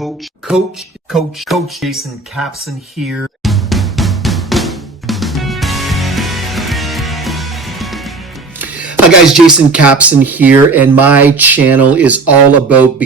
Coach Jason Capson here. Hi guys, Jason Capson here, and my channel is all about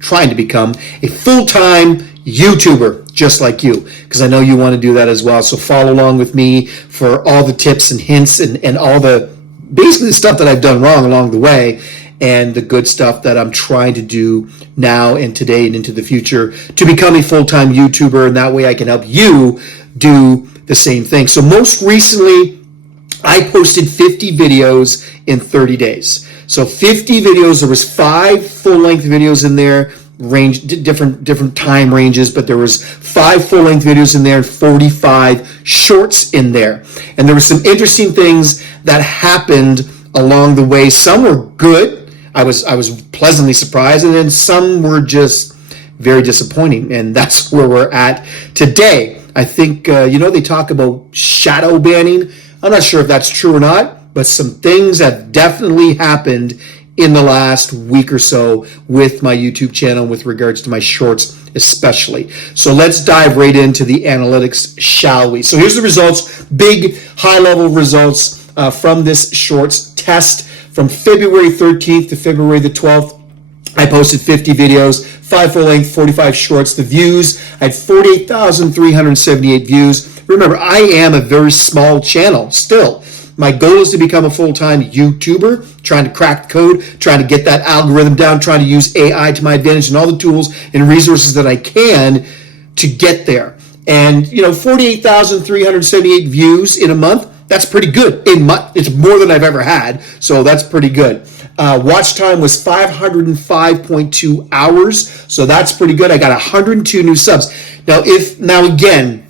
trying to become a full-time YouTuber just like you, because I know you want to do that as well. So follow along with me for all the tips and hints and all basically the stuff that I've done wrong along the way, and the good stuff that I'm trying to do now and today and into the future to become a full-time YouTuber, and that way I can help you do the same thing. So most recently, I posted 50 videos in 30 days. So 50 videos, there was 5 full-length videos in there, different time ranges, but there was 5 full-length videos in there and 45 shorts in there. And there were some interesting things that happened along the way. Some were good. I was pleasantly surprised, and then some were just very disappointing, and that's where we're at today. I think, they talk about shadow banning. I'm not sure if that's true or not, but some things have definitely happened in the last week or so with my YouTube channel with regards to my shorts especially. So let's dive right into the analytics, shall we? So here's the results, big high-level results from this shorts test from February 13th to February the 12th. I posted 50 videos, 5 full-length, 45 shorts. The views, I had 48,378 views. Remember, I am a very small channel still. My goal is to become a full-time YouTuber, trying to crack the code, trying to get that algorithm down, trying to use AI to my advantage and all the tools and resources that I can to get there. And, 48,378 views in a month, that's pretty good. It's more than I've ever had, so that's pretty good. Watch time was 505.2 hours, so that's pretty good. I got 102 new subs. Now again,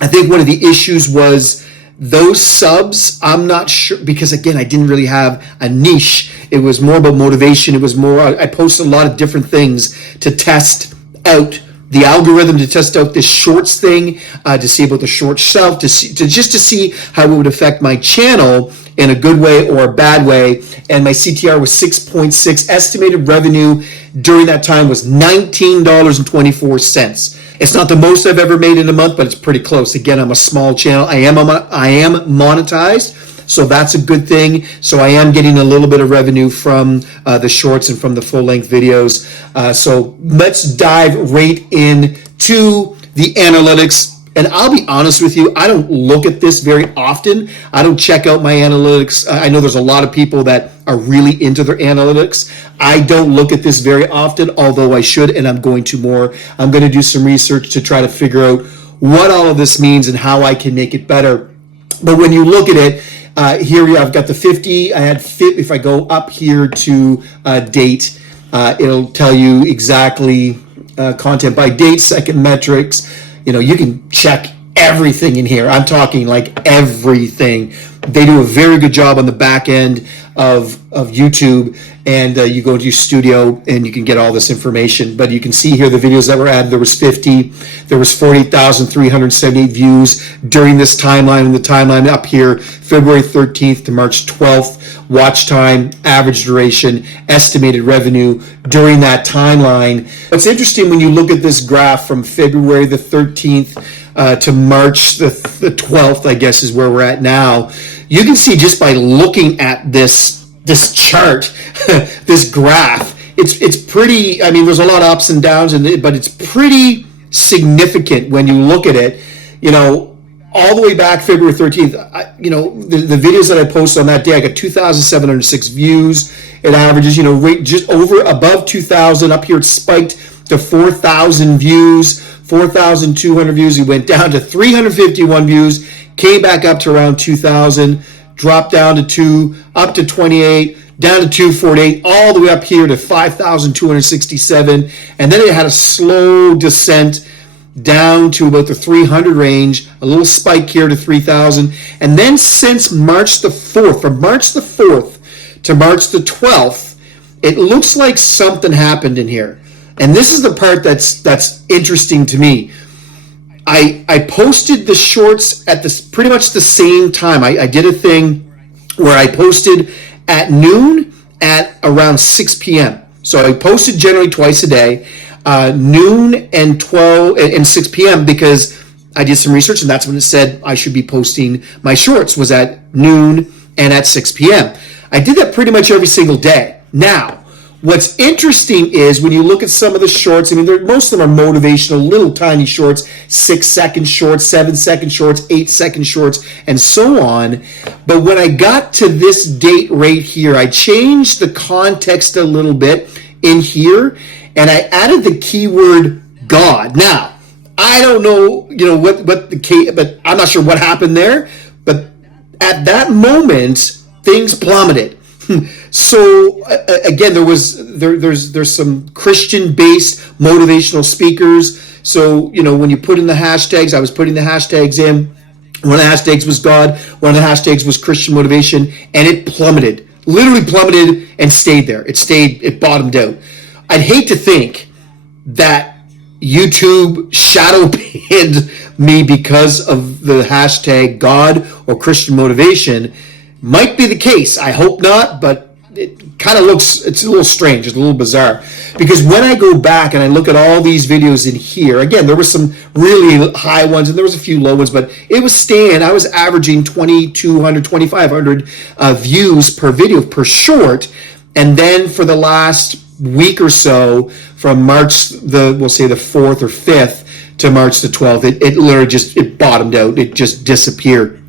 I think one of the issues was those subs, I'm not sure, because again, I didn't really have a niche. It was more about motivation. It was more, I posted a lot of different things to test out the algorithm, to test out this shorts thing, to see about the short shelf, to see how it would affect my channel in a good way or a bad way. And my CTR was 6.6. Estimated revenue during that time was $19.24. It's not the most I've ever made in a month, but it's pretty close. Again, I'm a small channel. I am monetized, so that's a good thing. So I am getting a little bit of revenue from the shorts and from the full-length videos. So let's dive right into the analytics. And I'll be honest with you, I don't look at this very often. I don't check out my analytics. I know there's a lot of people that are really into their analytics. I don't look at this very often, although I should, and I'm going to more. I'm going to do some research to try to figure out what all of this means and how I can make it better. But when you look at it, here I've got the 50. If I go up here to date, it'll tell you exactly content by date, second metrics. You can check everything in here. I'm talking like everything. They do a very good job on the back end of YouTube, and you go into studio and you can get all this information. But you can see here the videos that were added. There was 50. There was 48,378 views during this timeline. And the timeline up here, February 13th to March 12th. Watch time, average duration, estimated revenue during that timeline. What's interesting when you look at this graph from February the 13th to March the 12th, I guess is where we're at now, you can see just by looking at this chart, this graph, it's pretty, there's a lot of ups and downs, but it's pretty significant when you look at it. All the way back February 13th, the videos that I posted on that day, I got 2,706 views. It averages, just above 2,000. Up here it spiked to 4,000 views, 4,200 views. It went down to 351 views, came back up to around 2,000, dropped down to 2, up to 28, down to 248, all the way up here to 5,267. And then it had a slow descent down to about the 300 range, a little spike here to 3,000. And then since March the 4th, from March the 4th to March the 12th, it looks like something happened in here. And this is the part that's interesting to me. I posted the shorts at pretty much the same time. I did a thing where I posted at noon at around 6 p.m. So I posted generally twice a day. noon and 12 and 6 p.m. because I did some research, and that's when it said I should be posting my shorts, was at noon and at 6 p.m. I did that pretty much every single day. Now, what's interesting is when you look at some of the shorts, I mean, most of them are motivational, little tiny shorts, 6-second shorts, 7-second shorts, 8-second shorts, and so on. But when I got to this date right here, I changed the context a little bit in here, and I added the keyword God. Now, I don't know, what the case, but I'm not sure what happened there. But at that moment, things plummeted. So again, there's some Christian-based motivational speakers. So when you put in the hashtags, I was putting the hashtags in. One of the hashtags was God. One of the hashtags was Christian motivation, and it plummeted, literally plummeted, and stayed there. It bottomed out. I'd hate to think that YouTube shadow banned me because of the hashtag God or Christian motivation. Might be the case. I hope not, but it kind of it's a little strange. It's a little bizarre. Because when I go back and I look at all these videos in here, again, there were some really high ones and there was a few low ones, but it was staying. I was averaging 2,200, 2,500 views per video, per short. And then for the last week or so, from March we'll say the 4th or 5th to March the 12th, it literally it bottomed out. It just disappeared.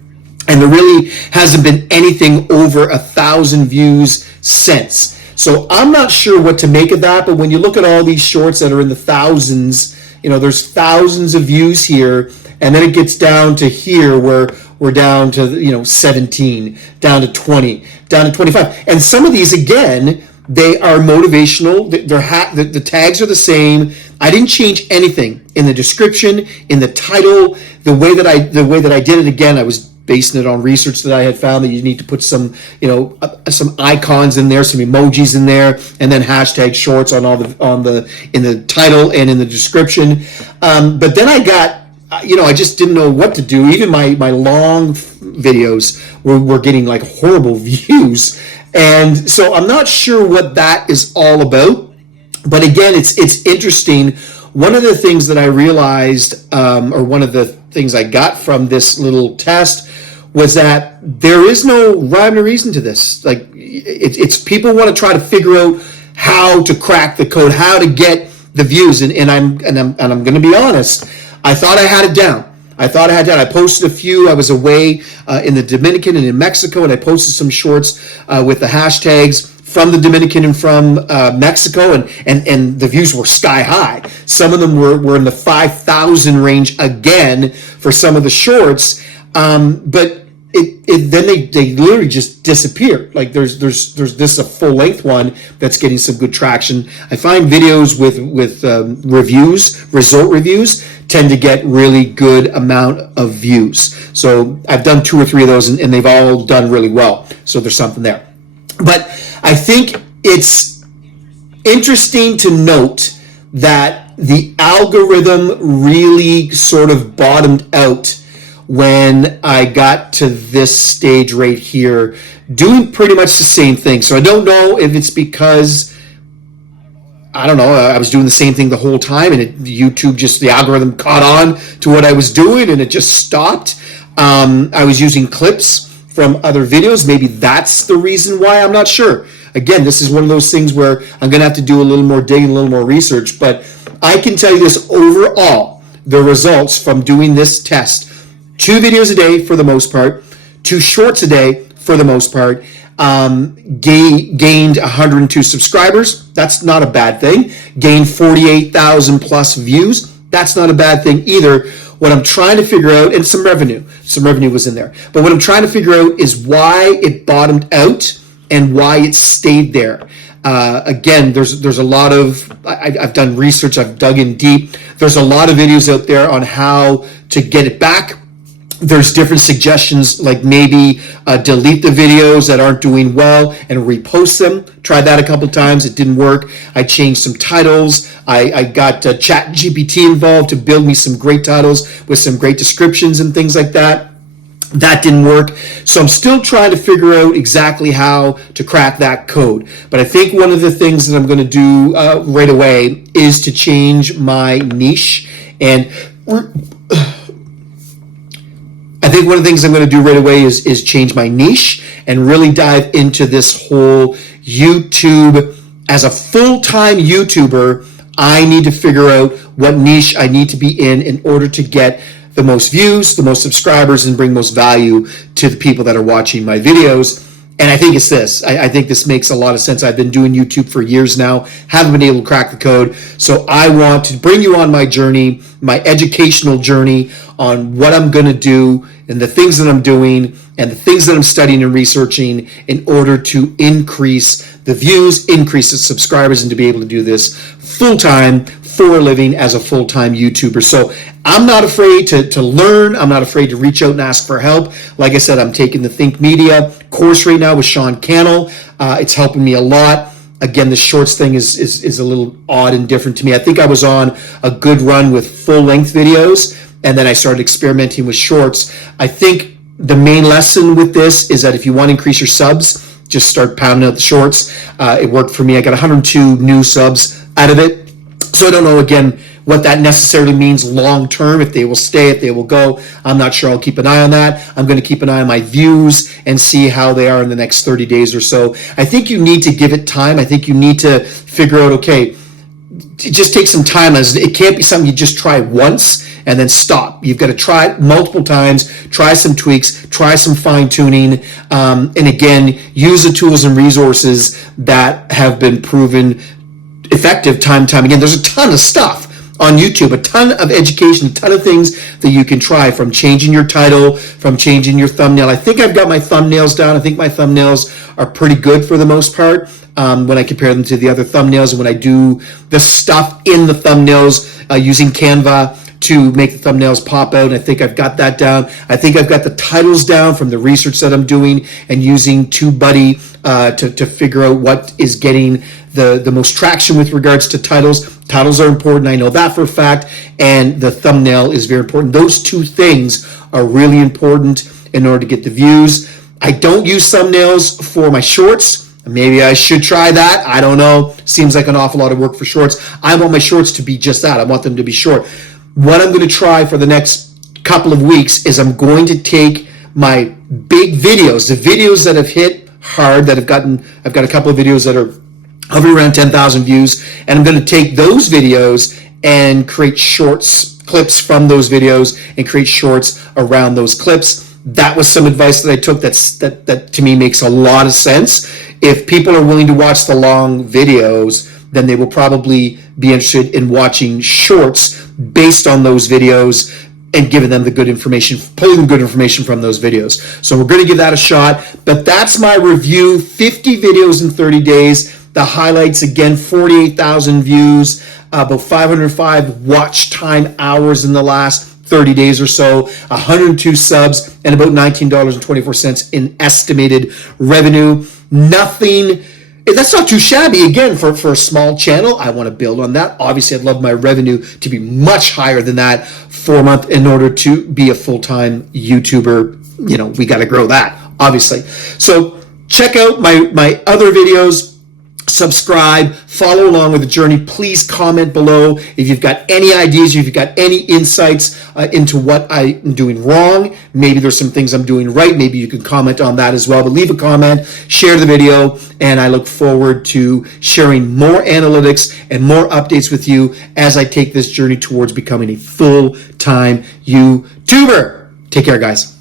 And there really hasn't been anything over 1,000 views since. So I'm not sure what to make of that, but when you look at all these shorts that are in the thousands, there's thousands of views here, and then it gets down to here where we're down to 17, down to 20, down to 25. And some of these, again, they are motivational. The tags are the same. I didn't change anything in the description, in the title, the way that I did it. Again, I was basing it on research that I had found that you need to put some icons in there, some emojis in there, and then hashtag shorts in the title and in the description. But then I got, I just didn't know what to do. Even my long videos were getting like horrible views. And so I'm not sure what that is all about. But again, it's interesting. One of the things that I realized, or one of the things I got from this little test, was that there is no rhyme or reason to this. Like it's people want to try to figure out how to crack the code, how to get the views. And I'm going to be honest. I thought I had it down. I posted a few. I was away in the Dominican and in Mexico, and I posted some shorts with the hashtags from the Dominican and from Mexico, and the views were sky high. Some of them were in the 5,000 range again for some of the shorts, but then they literally just disappear. Like there's this a full length one that's getting some good traction. I find videos with result reviews tend to get really good amount of views. So I've done 2 or 3 of those, and they've all done really well. So there's something there. But I think it's interesting to note that the algorithm really sort of bottomed out when I got to this stage right here, doing pretty much the same thing. So I don't know if it's because, I was doing the same thing the whole time, and YouTube the algorithm caught on to what I was doing, and it just stopped. I was using clips from other videos. Maybe that's the reason why. I'm not sure. Again, this is one of those things where I'm going to have to do a little more digging, a little more research. But I can tell you this overall, the results from doing this test: 2 videos a day for the most part, 2 shorts a day for the most part, gained 102 subscribers. That's not a bad thing. Gained 48,000 plus views. That's not a bad thing either. What I'm trying to figure out, and some revenue was in there, but what I'm trying to figure out is why it bottomed out and why it stayed there. Again, there's a lot of, I've done research, I've dug in deep. There's a lot of videos out there on how to get it back. There's different suggestions, like maybe delete the videos that aren't doing well and repost them. Tried that a couple times. It didn't work. I changed some titles. I got ChatGPT involved to build me some great titles with some great descriptions and things like that. That didn't work. So I'm still trying to figure out exactly how to crack that code. But I think one of the things that I'm going to do right away is to change my niche. And I think one of the things I'm going to do right away is change my niche and really dive into this whole YouTube. As a full-time YouTuber, I need to figure out what niche I need to be in order to get the most views, the most subscribers, and bring most value to the people that are watching my videos. And I think it's this. I think this makes a lot of sense. I've been doing YouTube for years now, haven't been able to crack the code. So I want to bring you on my journey, my educational journey on what I'm going to do and the things that I'm doing and the things that I'm studying and researching in order to increase the views, increase the subscribers, and to be able to do this full-time for a living as a full-time YouTuber. So I'm not afraid to learn. I'm not afraid to reach out and ask for help. Like I said, I'm taking the Think Media course right now with Sean Cannell. It's helping me a lot. Again, the shorts thing is a little odd and different to me. I think I was on a good run with full-length videos, and then I started experimenting with shorts. I think the main lesson with this is that if you want to increase your subs, just start pounding out the shorts. It worked for me. I got 102 new subs out of it. So I don't know, again, what that necessarily means long term, if they will stay, if they will go. I'm not sure. I'll keep an eye on that. I'm going to keep an eye on my views and see how they are in the next 30 days or so. I think you need to give it time. I think you need to figure out, okay, just take some time. It can't be something you just try once and then stop. You've got to try it multiple times, try some tweaks, try some fine tuning, and again, use the tools and resources that have been proven effective time and time again. There's a ton of stuff on YouTube, a ton of education, a ton of things that you can try, from changing your title, from changing your thumbnail. I think I've got my thumbnails down. I think my thumbnails are pretty good for the most part when I compare them to the other thumbnails, and when I do the stuff in the thumbnails using Canva to make the thumbnails pop out. I think I've got that down. I think I've got the titles down from the research that I'm doing and using TubeBuddy to figure out what is getting the most traction with regards to titles. Titles are important. I know that for a fact. And the thumbnail is very important. Those two things are really important in order to get the views. I don't use thumbnails for my shorts. Maybe I should try that. I don't know. Seems like an awful lot of work for shorts. I want my shorts to be just that. I want them to be short. What I'm going to try for the next couple of weeks is I'm going to take my big videos, the videos that have hit hard, that I've got a couple of videos that are hovering around 10,000 views, and I'm going to take those videos and create shorts, clips from those videos, and create shorts around those clips. That was some advice that I took that to me makes a lot of sense. If people are willing to watch the long videos, then they will probably be interested in watching shorts based on those videos and giving them the good information, pulling the good information from those videos. So we're going to give that a shot. But that's my review, 50 videos in 30 days. The highlights, again, 48,000 views, about 505 watch time hours in the last 30 days or so, 102 subs, and about $19.24 in estimated revenue. Nothing, that's not too shabby. Again, for a small channel, I want to build on that. Obviously, I'd love my revenue to be much higher than that for a month in order to be a full-time YouTuber. You know, we got to grow that, obviously. So check out my other videos. Subscribe, follow along with the journey. Please comment below if you've got any ideas, if you've got any insights into what I'm doing wrong. Maybe there's some things I'm doing right. Maybe you can comment on that as well. But leave a comment, share the video, and I look forward to sharing more analytics and more updates with you as I take this journey towards becoming a full-time YouTuber. Take care, guys.